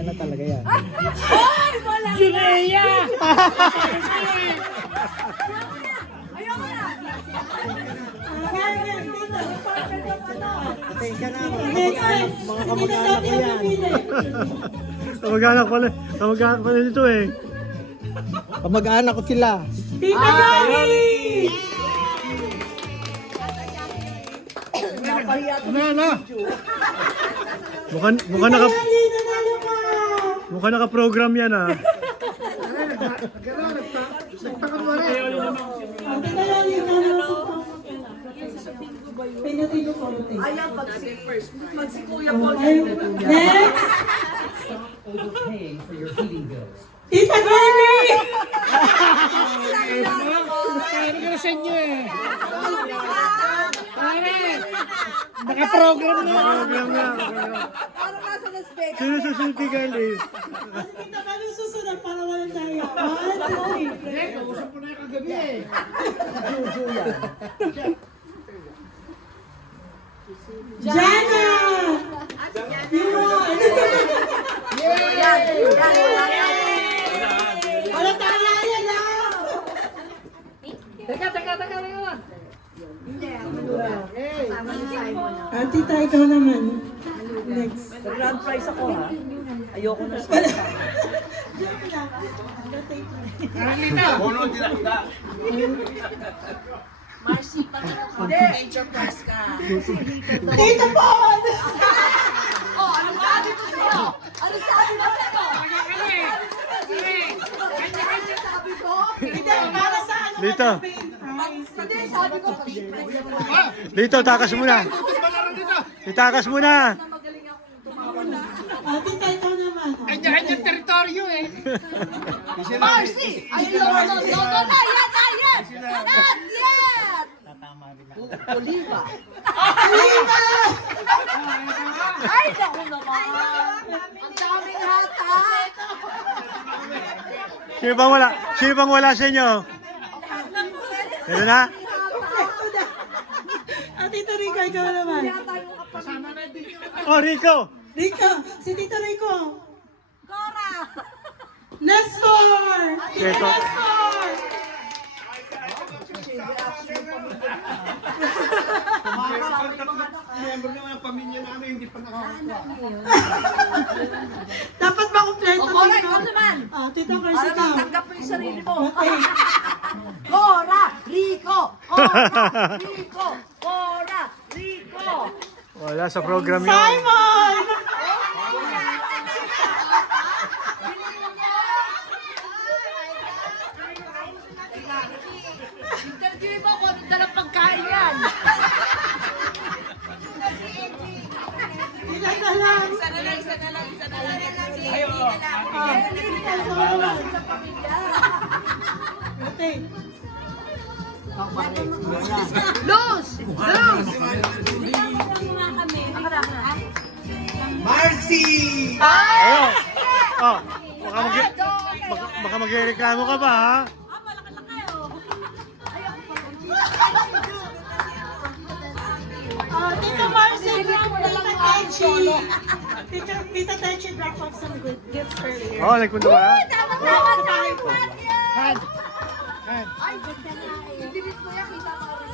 Ano talaga yan? Ay! Wala! Julia! Ayoko na! Teka na, mga kamag-anak ko yan. Kamag-anak pala nito eh. Kamag-anak ko sila. Tita Johnny! Mukha naka-program yan ah. Ayan, pag si Kuya Paul. Next! Overpaying for your heating bills. Tita Girlie! Ano ka na sa inyo eh? Pare! Naka-program na. Program na. Parang nasa Las Vegas. Sino sa City Girlie? Tita, paano susunod para wala tayo? 1, 2, 3. Kausap ko na yung kagabi eh. Jana! You won! Wala tayo yan ah! Teka. Tita, ikaw naman. Next. Grand prize ako ha. Ayoko na sa Marcy, major prize ka. Tita Paul! Oh, ano sabi mo sa'yo? Ano sabi mo sa'yo? Sabi ko? Tita, para sa ano Dito. Hindi, sabi ko, free prize ako. Dito, takas muna. Itakas muna. Tita, ikaw naman. Kanya-kanyang teritoryo eh. Marcy! Ay, no, not yet! Not yet! Oliva. Ay, naku naman! Ang daming hata! Sino bang wala sa inyo? Ito na? Tita Rico, ikaw naman. Oh, Rico! Rico, si Tita Rico. Cora! Nestor! Tita Rico. Nestor! Member ng mga pamilya namin, hindi pa nakakakuha. Dapat ba kompleto? O, Cora, ikaw naman! Tita Cors, Para ikaw. matanggap mo yung sarili mo. Cora! Rico! Cora! Rico! Cora! Rico! Wala sa program yun. Simon! Interview mo kung anong dalang pagkain yan. Ilan na lang? Isa na lang. Ate. Lose! Marcy! Ayun. Oh, baka magreklamo ka ba ha? Tita Marcy, drop Tita Techi. Tita Techi, drop off some good gifts earlier. Oh, nagpunta ba?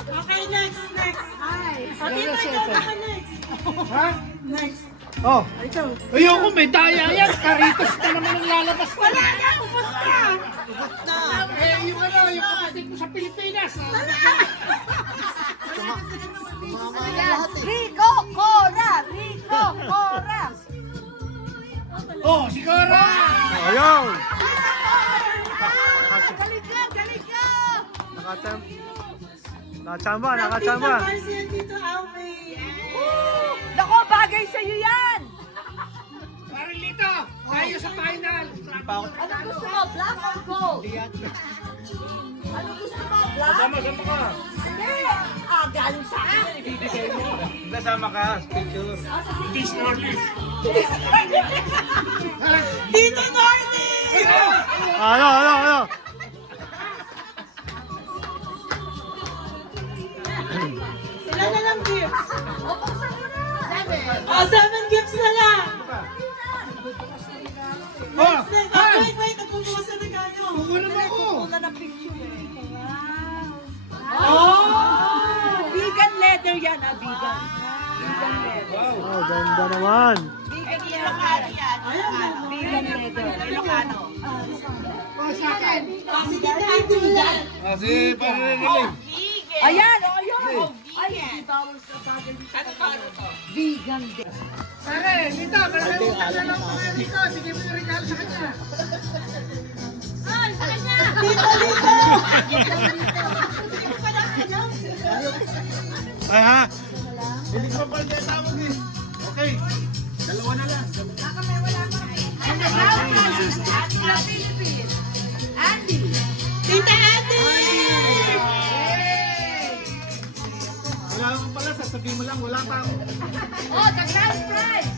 Okay, next. Tita, ikaw naman next. Ha? Next. Oh, Ikaw. Ayoko, may daya yan. Karitos na naman ang lalabas ko. Wala na, upos ka. Yung kapatid mo sa Pilipinas. Rico! Cora! Rico! Cora! Oh, si Cora! ayun. Galing ka! Nakachamba. Tita Marcy and Tito Alvin. Nako, bagay sa'yo yan! Parang Lito, tayo sa final. Ano gusto mo? Black or gold? Ano gusto mo? Black? Sama ka. Hindi! Galing sa akin. Ibibigay mo. Kasama ka. Picture. Tito Norty! Ano? Sila na lang gifts. O, buksan mo na! 7 gifts na lang. Wait, nagpupuha sa regalo. Kukunan mo ako. Una ng picture eh. Oh! Vegan leather yan, vegan. Vegan leather. Oh, ganda naman. Vegan Ilocano yan. Vegan leather. Ilocano. Kasi dito yan. Kasi, parang Ayan, oh, yun. Ay, hindi bawal sa bagay. Ano to? Vegan din. Pare, Lito, marami mong tagalong mga Lito. Sige mo yung regalo sa kanya. Ay, sa kanya! Ay ha? Bilig mo pala niya tawag eh. Okay. Dalawa na lang. And the ground prize is Andy of Philippines. Andy! Tita Andy! Wala akong pala, sasabihin mo lang, wala pa ako. Oh, the ground prize!